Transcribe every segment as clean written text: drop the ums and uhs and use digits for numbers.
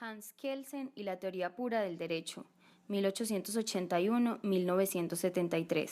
Hans Kelsen y la teoría pura del derecho, 1881-1973.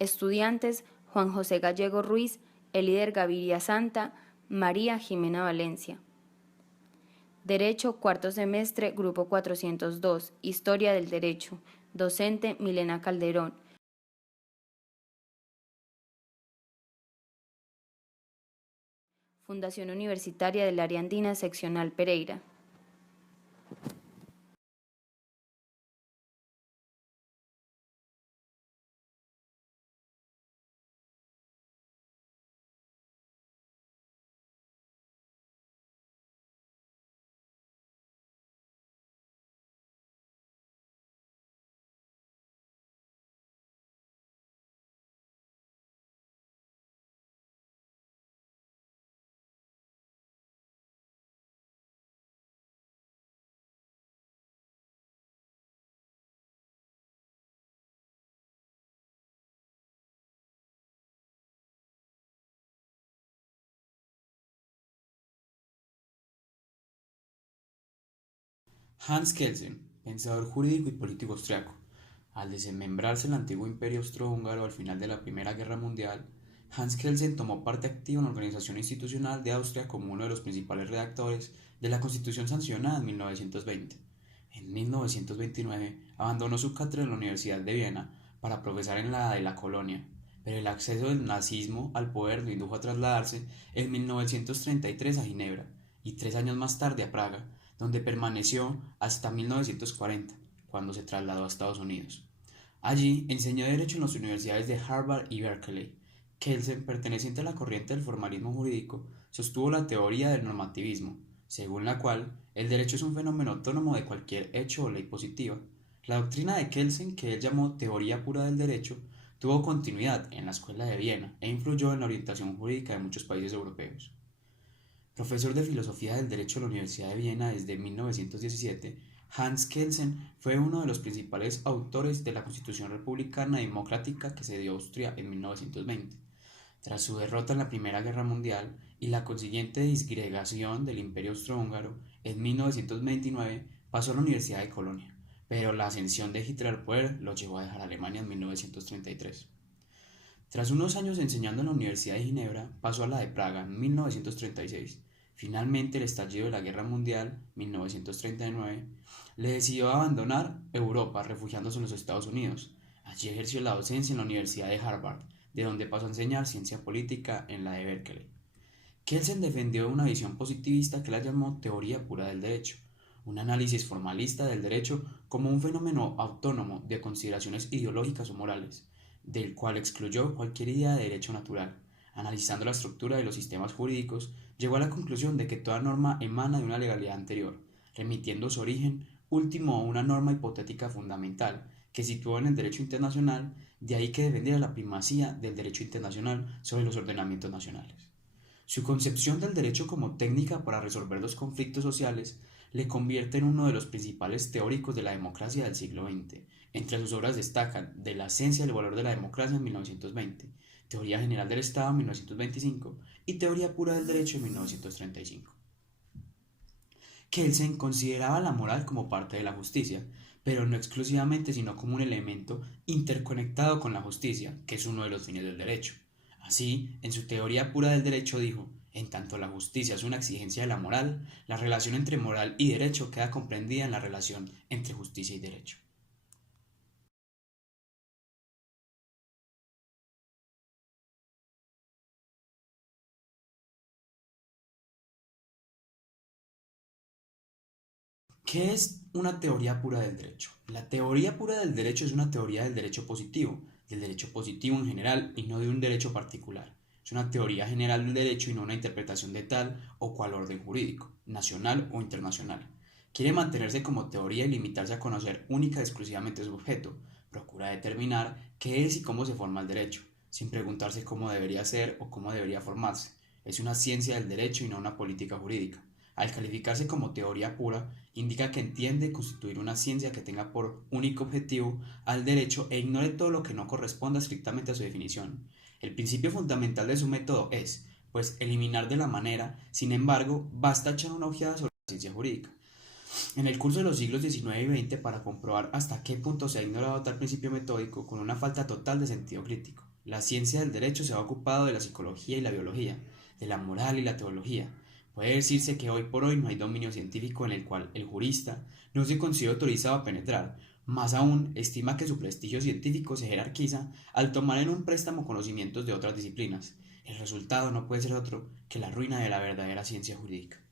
Estudiantes: Juan José Gallego Ruiz, Elider Gaviria Santa, María Jimena Valencia. Derecho, cuarto semestre, Grupo 402, Historia del Derecho. Docente: Milena Calderón. Fundación Universitaria del Área Andina, Seccional Pereira. Hans Kelsen, pensador jurídico y político austriaco. Al desmembrarse el antiguo imperio austrohúngaro al final de la Primera Guerra Mundial, Hans Kelsen tomó parte activa en la organización institucional de Austria como uno de los principales redactores de la Constitución sancionada en 1920. En 1929 abandonó su cátedra en la Universidad de Viena para profesar en la de la Colonia, pero el acceso del nazismo al poder lo indujo a trasladarse en 1933 a Ginebra y 3 años más tarde a Praga, donde permaneció hasta 1940, cuando se trasladó a Estados Unidos. Allí enseñó Derecho en las universidades de Harvard y Berkeley. Kelsen, perteneciente a la corriente del formalismo jurídico, sostuvo la teoría del normativismo, según la cual el derecho es un fenómeno autónomo de cualquier hecho o ley positiva. La doctrina de Kelsen, que él llamó teoría pura del derecho, tuvo continuidad en la Escuela de Viena e influyó en la orientación jurídica de muchos países europeos. Profesor de Filosofía del Derecho en la Universidad de Viena desde 1917, Hans Kelsen fue uno de los principales autores de la Constitución Republicana Democrática que se dio a Austria en 1920. Tras su derrota en la Primera Guerra Mundial y la consiguiente disgregación del Imperio Austrohúngaro, en 1929 pasó a la Universidad de Colonia, pero la ascensión de Hitler al poder lo llevó a dejar Alemania en 1933. Tras unos años enseñando en la Universidad de Ginebra, pasó a la de Praga en 1936. Finalmente, el estallido de la Guerra Mundial, 1939, le decidió abandonar Europa, refugiándose en los Estados Unidos. Allí ejerció la docencia en la Universidad de Harvard, de donde pasó a enseñar ciencia política en la de Berkeley. Kelsen defendió una visión positivista que la llamó teoría pura del derecho, un análisis formalista del derecho como un fenómeno autónomo de consideraciones ideológicas o morales, del cual excluyó cualquier idea de derecho natural. Analizando la estructura de los sistemas jurídicos, llegó a la conclusión de que toda norma emana de una legalidad anterior, remitiendo su origen último a una norma hipotética fundamental que situó en el derecho internacional, de ahí que defendiera la primacía del derecho internacional sobre los ordenamientos nacionales. Su concepción del derecho como técnica para resolver los conflictos sociales le convierte en uno de los principales teóricos de la democracia del siglo XX. Entre sus obras destacan De la esencia y el valor de la democracia en 1920, Teoría general del Estado en 1925 y Teoría pura del derecho en 1935. Kelsen consideraba la moral como parte de la justicia, pero no exclusivamente, sino como un elemento interconectado con la justicia, que es uno de los fines del derecho. Así, en su teoría pura del derecho dijo: en tanto la justicia es una exigencia de la moral, la relación entre moral y derecho queda comprendida en la relación entre justicia y derecho. ¿Qué es una teoría pura del derecho? La teoría pura del derecho es una teoría del derecho positivo en general y no de un derecho particular. Es una teoría general del derecho y no una interpretación de tal o cual orden jurídico, nacional o internacional. Quiere mantenerse como teoría y limitarse a conocer única y exclusivamente su objeto. Procura determinar qué es y cómo se forma el derecho, sin preguntarse cómo debería ser o cómo debería formarse. Es una ciencia del derecho y no una política jurídica. Al calificarse como teoría pura, indica que entiende constituir una ciencia que tenga por único objetivo al derecho e ignore todo lo que no corresponda estrictamente a su definición. El principio fundamental de su método es, pues, eliminar de la manera. Sin embargo, basta echar una ojeada sobre la ciencia jurídica. En el curso de los siglos XIX y XX, para comprobar hasta qué punto se ha ignorado tal principio metódico con una falta total de sentido crítico, la ciencia del derecho se ha ocupado de la psicología y la biología, de la moral y la teología. Puede decirse que hoy por hoy no hay dominio científico en el cual el jurista no se considera autorizado a penetrar. Más aún, estima que su prestigio científico se jerarquiza al tomar en un préstamo conocimientos de otras disciplinas. El resultado no puede ser otro que la ruina de la verdadera ciencia jurídica.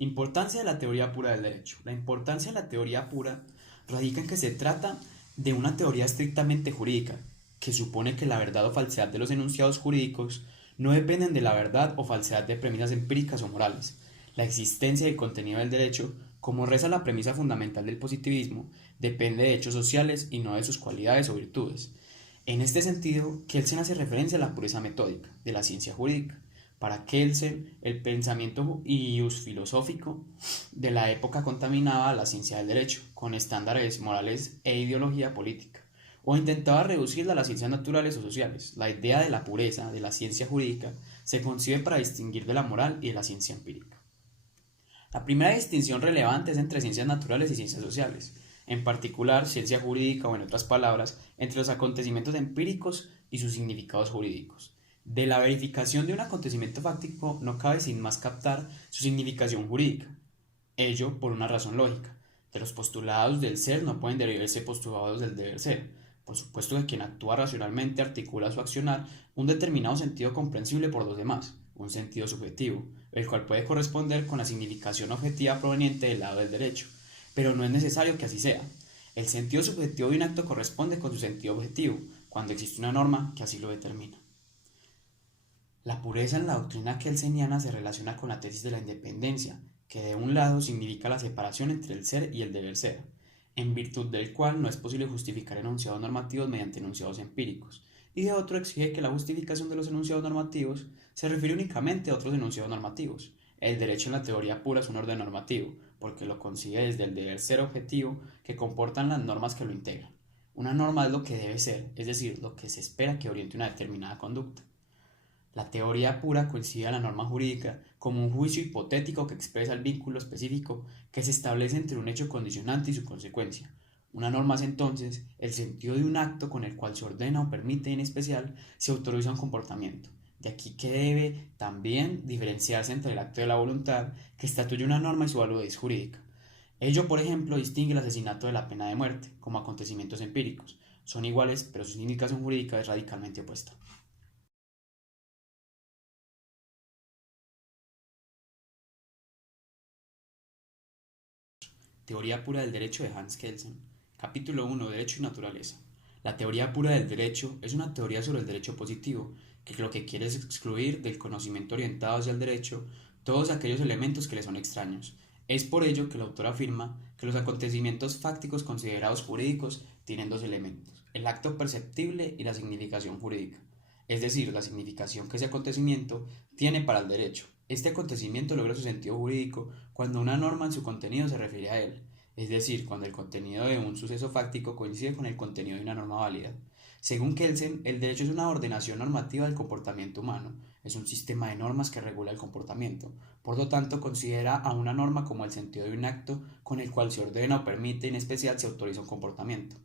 Importancia de la teoría pura del derecho. La importancia de la teoría pura radica en que se trata de una teoría estrictamente jurídica, que supone que la verdad o falsedad de los enunciados jurídicos no dependen de la verdad o falsedad de premisas empíricas o morales. La existencia y el contenido del derecho, como reza la premisa fundamental del positivismo, depende de hechos sociales y no de sus cualidades o virtudes. En este sentido, Kelsen hace referencia a la pureza metódica de la ciencia jurídica. Para Kelsen, el pensamiento filosófico de la época contaminaba a la ciencia del derecho con estándares morales e ideología política, o intentaba reducirla a las ciencias naturales o sociales. La idea de la pureza de la ciencia jurídica se concibe para distinguir de la moral y de la ciencia empírica. La primera distinción relevante es entre ciencias naturales y ciencias sociales, en particular ciencia jurídica o en otras palabras, entre los acontecimientos empíricos y sus significados jurídicos. De la verificación de un acontecimiento fáctico no cabe sin más captar su significación jurídica, ello por una razón lógica. De los postulados del ser no pueden derivarse postulados del deber ser. Por supuesto que quien actúa racionalmente articula su accionar un determinado sentido comprensible por los demás, un sentido subjetivo, el cual puede corresponder con la significación objetiva proveniente del lado del derecho, pero no es necesario que así sea. El sentido subjetivo de un acto corresponde con su sentido objetivo, cuando existe una norma que así lo determina. La pureza en la doctrina kelseniana se relaciona con la tesis de la independencia, que de un lado significa la separación entre el ser y el deber ser, en virtud del cual no es posible justificar enunciados normativos mediante enunciados empíricos, y de otro exige que la justificación de los enunciados normativos se refiere únicamente a otros enunciados normativos. El derecho en la teoría pura es un orden normativo, porque lo consigue desde el deber ser objetivo que comportan las normas que lo integran. Una norma es lo que debe ser, es decir, lo que se espera que oriente una determinada conducta. La teoría pura coincide a la norma jurídica como un juicio hipotético que expresa el vínculo específico que se establece entre un hecho condicionante y su consecuencia. Una norma es entonces el sentido de un acto con el cual se ordena o permite, en especial, se autoriza un comportamiento. De aquí que debe también diferenciarse entre el acto de la voluntad, que estatuye una norma, y su validez jurídica. Ello, por ejemplo, distingue el asesinato de la pena de muerte como acontecimientos empíricos. Son iguales, pero su significación jurídica es radicalmente opuesta. Teoría pura del derecho de Hans Kelsen. Capítulo 1. Derecho y naturaleza. La teoría pura del derecho es una teoría sobre el derecho positivo, que lo que quiere es excluir del conocimiento orientado hacia el derecho todos aquellos elementos que le son extraños. Es por ello que el autor afirma que los acontecimientos fácticos considerados jurídicos tienen dos elementos, el acto perceptible y la significación jurídica, es decir, la significación que ese acontecimiento tiene para el derecho. Este acontecimiento logra su sentido jurídico cuando una norma en su contenido se refiere a él, es decir, cuando el contenido de un suceso fáctico coincide con el contenido de una norma válida. Según Kelsen, el derecho es una ordenación normativa del comportamiento humano, es un sistema de normas que regula el comportamiento. Por lo tanto, considera a una norma como el sentido de un acto con el cual se ordena o permite, en especial se autoriza un comportamiento.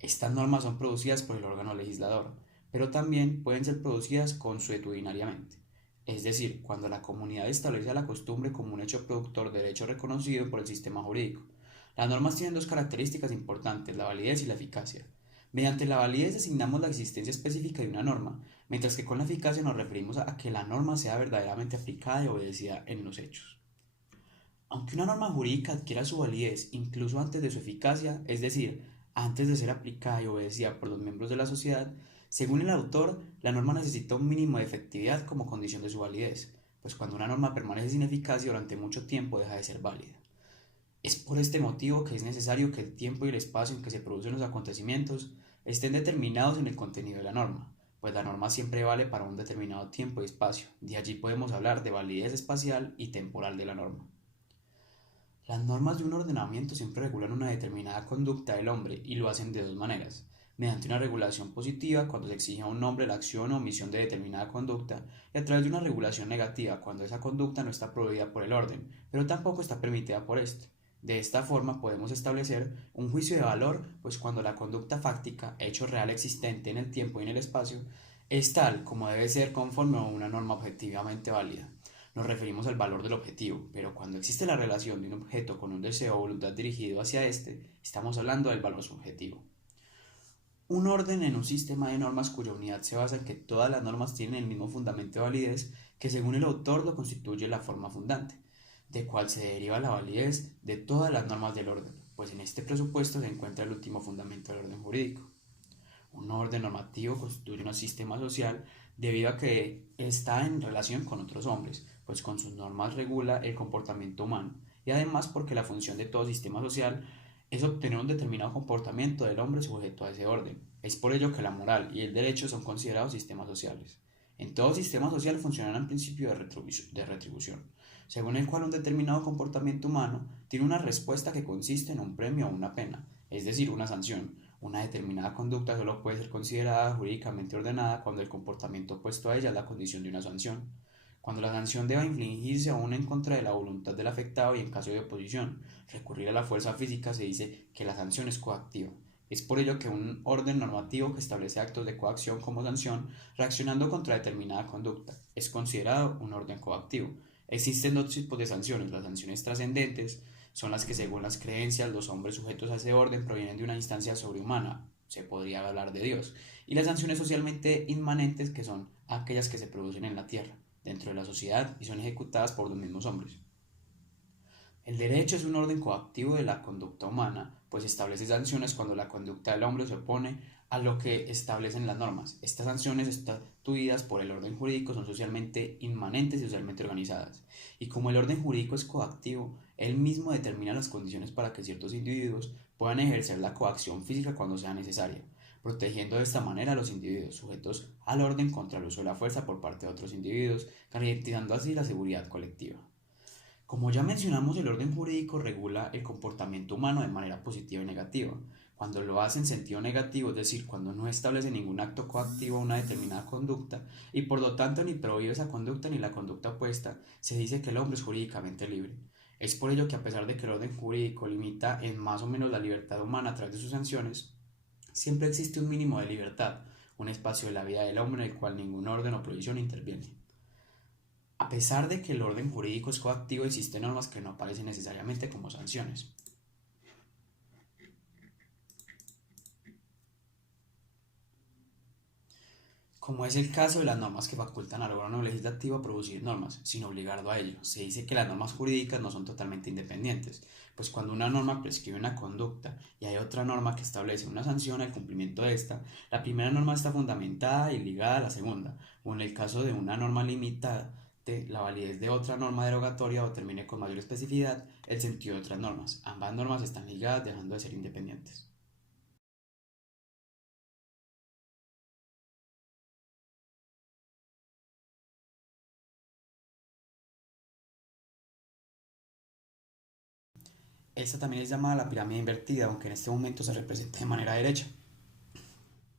Estas normas son producidas por el órgano legislador, pero también pueden ser producidas consuetudinariamente, es decir, cuando la comunidad establece la costumbre como un hecho productor de derecho reconocido por el sistema jurídico. Las normas tienen dos características importantes, la validez y la eficacia. Mediante la validez designamos la existencia específica de una norma, mientras que con la eficacia nos referimos a que la norma sea verdaderamente aplicada y obedecida en los hechos. Aunque una norma jurídica adquiera su validez incluso antes de su eficacia, es decir, antes de ser aplicada y obedecida por los miembros de la sociedad, según el autor, la norma necesita un mínimo de efectividad como condición de su validez, pues cuando una norma permanece sin eficacia durante mucho tiempo deja de ser válida. Es por este motivo que es necesario que el tiempo y el espacio en que se producen los acontecimientos estén determinados en el contenido de la norma, pues la norma siempre vale para un determinado tiempo y espacio. De allí podemos hablar de validez espacial y temporal de la norma. Las normas de un ordenamiento siempre regulan una determinada conducta del hombre y lo hacen de dos maneras: mediante una regulación positiva, cuando se exige a un hombre la acción o omisión de determinada conducta, y a través de una regulación negativa, cuando esa conducta no está prohibida por el orden, pero tampoco está permitida por éste. De esta forma podemos establecer un juicio de valor, pues cuando la conducta fáctica, hecho real existente en el tiempo y en el espacio, es tal como debe ser conforme a una norma objetivamente válida. Nos referimos al valor del objetivo, pero cuando existe la relación de un objeto con un deseo o voluntad dirigido hacia este, estamos hablando del valor subjetivo. Un orden en un sistema de normas cuya unidad se basa en que todas las normas tienen el mismo fundamento de validez, que según el autor lo constituye la forma fundante, de cual se deriva la validez de todas las normas del orden, pues en este presupuesto se encuentra el último fundamento del orden jurídico. Un orden normativo constituye un sistema social debido a que está en relación con otros hombres, pues con sus normas regula el comportamiento humano, y además porque la función de todo sistema social es obtener un determinado comportamiento del hombre sujeto a ese orden. Es por ello que la moral y el derecho son considerados sistemas sociales. En todo sistema social funcionan el principio de retribución, según el cual un determinado comportamiento humano tiene una respuesta que consiste en un premio o una pena, es decir, una sanción. Una determinada conducta solo puede ser considerada jurídicamente ordenada cuando el comportamiento opuesto a ella es la condición de una sanción. Cuando la sanción deba infligirse aún en contra de la voluntad del afectado y en caso de oposición, recurrir a la fuerza física, se dice que la sanción es coactiva. Es por ello que un orden normativo que establece actos de coacción como sanción, reaccionando contra determinada conducta, es considerado un orden coactivo. Existen dos tipos de sanciones: las sanciones trascendentes son las que, según las creencias, los hombres sujetos a ese orden provienen de una instancia sobrehumana, se podría hablar de Dios, y las sanciones socialmente inmanentes, que son aquellas que se producen en la tierra, dentro de la sociedad, y son ejecutadas por los mismos hombres. El derecho es un orden coactivo de la conducta humana, pues establece sanciones cuando la conducta del hombre se opone a lo que establecen las normas. Estas sanciones estatuidas por el orden jurídico son socialmente inmanentes y socialmente organizadas. Y como el orden jurídico es coactivo, él mismo determina las condiciones para que ciertos individuos puedan ejercer la coacción física cuando sea necesaria, protegiendo de esta manera a los individuos sujetos al orden contra el uso de la fuerza por parte de otros individuos, garantizando así la seguridad colectiva. Como ya mencionamos, el orden jurídico regula el comportamiento humano de manera positiva y negativa. Cuando lo hace en sentido negativo, es decir, cuando no establece ningún acto coactivo a una determinada conducta y por lo tanto ni prohíbe esa conducta ni la conducta opuesta, se dice que el hombre es jurídicamente libre. Es por ello que, a pesar de que el orden jurídico limita en más o menos la libertad humana a través de sus sanciones, siempre existe un mínimo de libertad, un espacio de la vida del hombre en el cual ningún orden o prohibición interviene. A pesar de que el orden jurídico es coactivo, existen normas que no aparecen necesariamente como sanciones. Como es el caso de las normas que facultan al órgano legislativo a producir normas, sin obligarlo a ello. Se dice que las normas jurídicas no son totalmente independientes, pues cuando una norma prescribe una conducta y hay otra norma que establece una sanción al cumplimiento de esta, la primera norma está fundamentada y ligada a la segunda, o en el caso de una norma limitada, la validez de otra norma derogatoria o termine con mayor especificidad el sentido de otras normas. Ambas normas están ligadas dejando de ser independientes. Esta también es llamada la pirámide invertida, aunque en este momento se representa de manera derecha.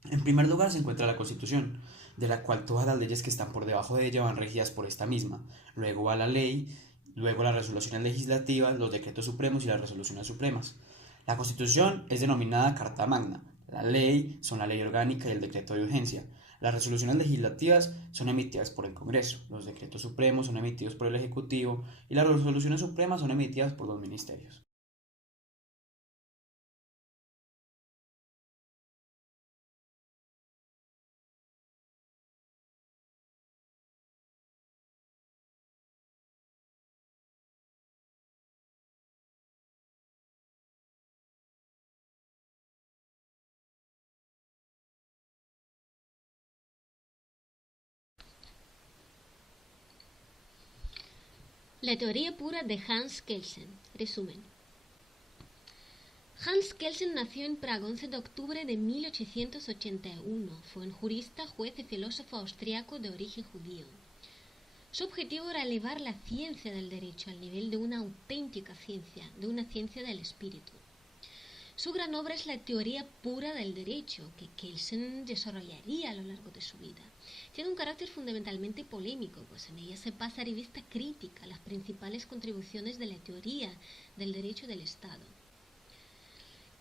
En primer lugar se encuentra la Constitución, de la cual todas las leyes que están por debajo de ella van regidas por esta misma. Luego va la ley, luego las resoluciones legislativas, los decretos supremos y las resoluciones supremas. La Constitución es denominada Carta Magna. La ley son la ley orgánica y el decreto de urgencia. Las resoluciones legislativas son emitidas por el Congreso, los decretos supremos son emitidos por el Ejecutivo y las resoluciones supremas son emitidas por los ministerios. La teoría pura de Hans Kelsen. Resumen. Hans Kelsen nació en Praga 11 de octubre de 1881. Fue un jurista, juez y filósofo austriaco de origen judío. Su objetivo era elevar la ciencia del derecho al nivel de una auténtica ciencia, de una ciencia del espíritu. Su gran obra es la teoría pura del derecho, que Kelsen desarrollaría a lo largo de su vida. Tiene un carácter fundamentalmente polémico, pues en ella se pasa a revista crítica las principales contribuciones de la teoría del derecho del Estado.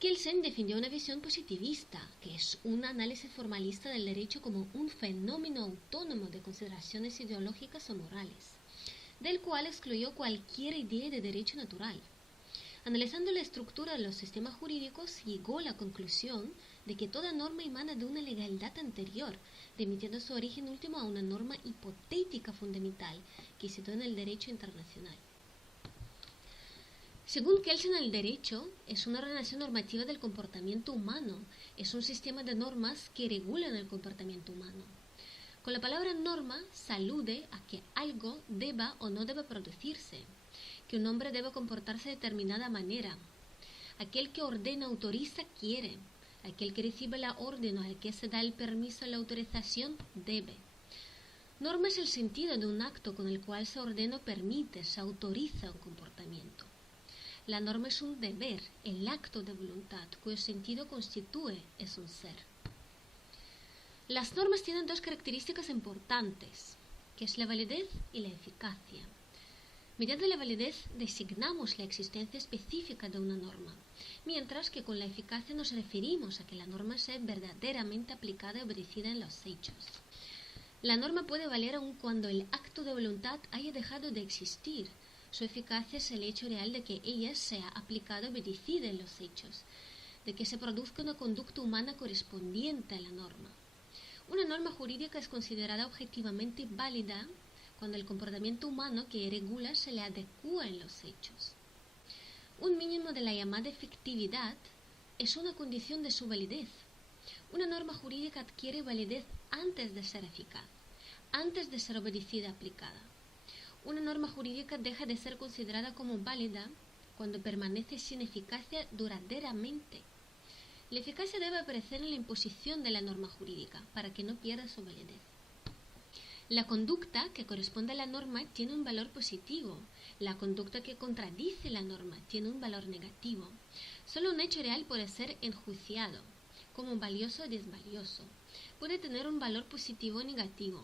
Kelsen defendió una visión positivista, que es un análisis formalista del derecho como un fenómeno autónomo de consideraciones ideológicas o morales, del cual excluyó cualquier idea de derecho natural. Analizando la estructura de los sistemas jurídicos, llegó a la conclusión de que toda norma emana de una legalidad anterior, remitiendo su origen último a una norma hipotética fundamental que se sitúa en el derecho internacional. Según Kelsen, el derecho es una ordenación normativa del comportamiento humano, es un sistema de normas que regulan el comportamiento humano. Con la palabra norma se alude a que algo deba o no deba producirse, que un hombre debe comportarse de determinada manera. Aquel que ordena autoriza quiere, aquel que recibe la orden o al que se da el permiso o la autorización debe. Norma es el sentido de un acto con el cual se ordena o permite, se autoriza un comportamiento. La norma es un deber, el acto de voluntad, cuyo sentido constituye es un ser. Las normas tienen dos características importantes, que es la validez y la eficacia. Mediante la validez designamos la existencia específica de una norma, mientras que con la eficacia nos referimos a que la norma sea verdaderamente aplicada y obedecida en los hechos. La norma puede valer aun cuando el acto de voluntad haya dejado de existir. Su eficacia es el hecho real de que ella sea aplicada y obedecida en los hechos, de que se produzca una conducta humana correspondiente a la norma. Una norma jurídica es considerada objetivamente válida cuando el comportamiento humano que regula se le adecúa en los hechos. Un mínimo de la llamada efectividad es una condición de su validez. Una norma jurídica adquiere validez antes de ser eficaz, antes de ser obedecida y aplicada. Una norma jurídica deja de ser considerada como válida cuando permanece sin eficacia duraderamente. La eficacia debe aparecer en la imposición de la norma jurídica para que no pierda su validez. La conducta que corresponde a la norma tiene un valor positivo. La conducta que contradice la norma tiene un valor negativo. Solo un hecho real puede ser enjuiciado como valioso o desvalioso. Puede tener un valor positivo o negativo.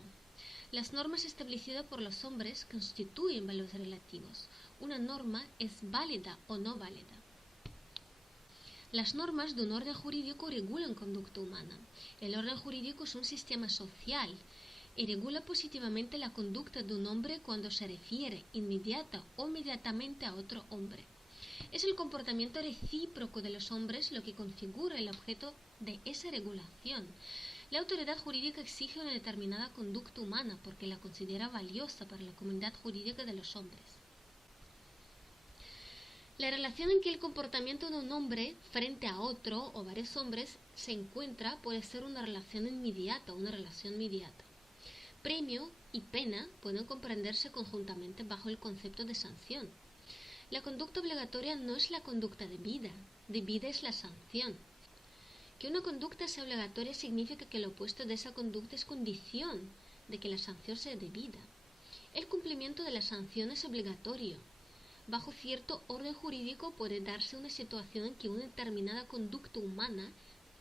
Las normas establecidas por los hombres constituyen valores relativos. Una norma es válida o no válida. Las normas de un orden jurídico regulan conducta humana. El orden jurídico es un sistema social y regula positivamente la conducta de un hombre cuando se refiere inmediata o inmediatamente a otro hombre. Es el comportamiento recíproco de los hombres lo que configura el objeto de esa regulación. La autoridad jurídica exige una determinada conducta humana porque la considera valiosa para la comunidad jurídica de los hombres. La relación en que el comportamiento de un hombre frente a otro o varios hombres se encuentra puede ser una relación inmediata, una relación mediata. Premio y pena pueden comprenderse conjuntamente bajo el concepto de sanción. La conducta obligatoria no es la conducta debida es la sanción. Que una conducta sea obligatoria significa que el opuesto de esa conducta es condición de que la sanción sea debida. El cumplimiento de la sanción es obligatorio. Bajo cierto orden jurídico puede darse una situación en que una determinada conducta humana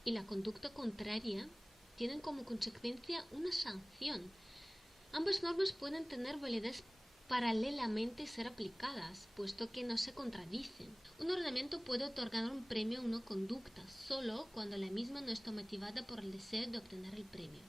y la conducta contraria tienen como consecuencia una sanción. Ambas normas pueden tener validez paralelamente ser aplicadas, puesto que no se contradicen. Un ordenamiento puede otorgar un premio a una conducta, solo cuando la misma no está motivada por el deseo de obtener el premio.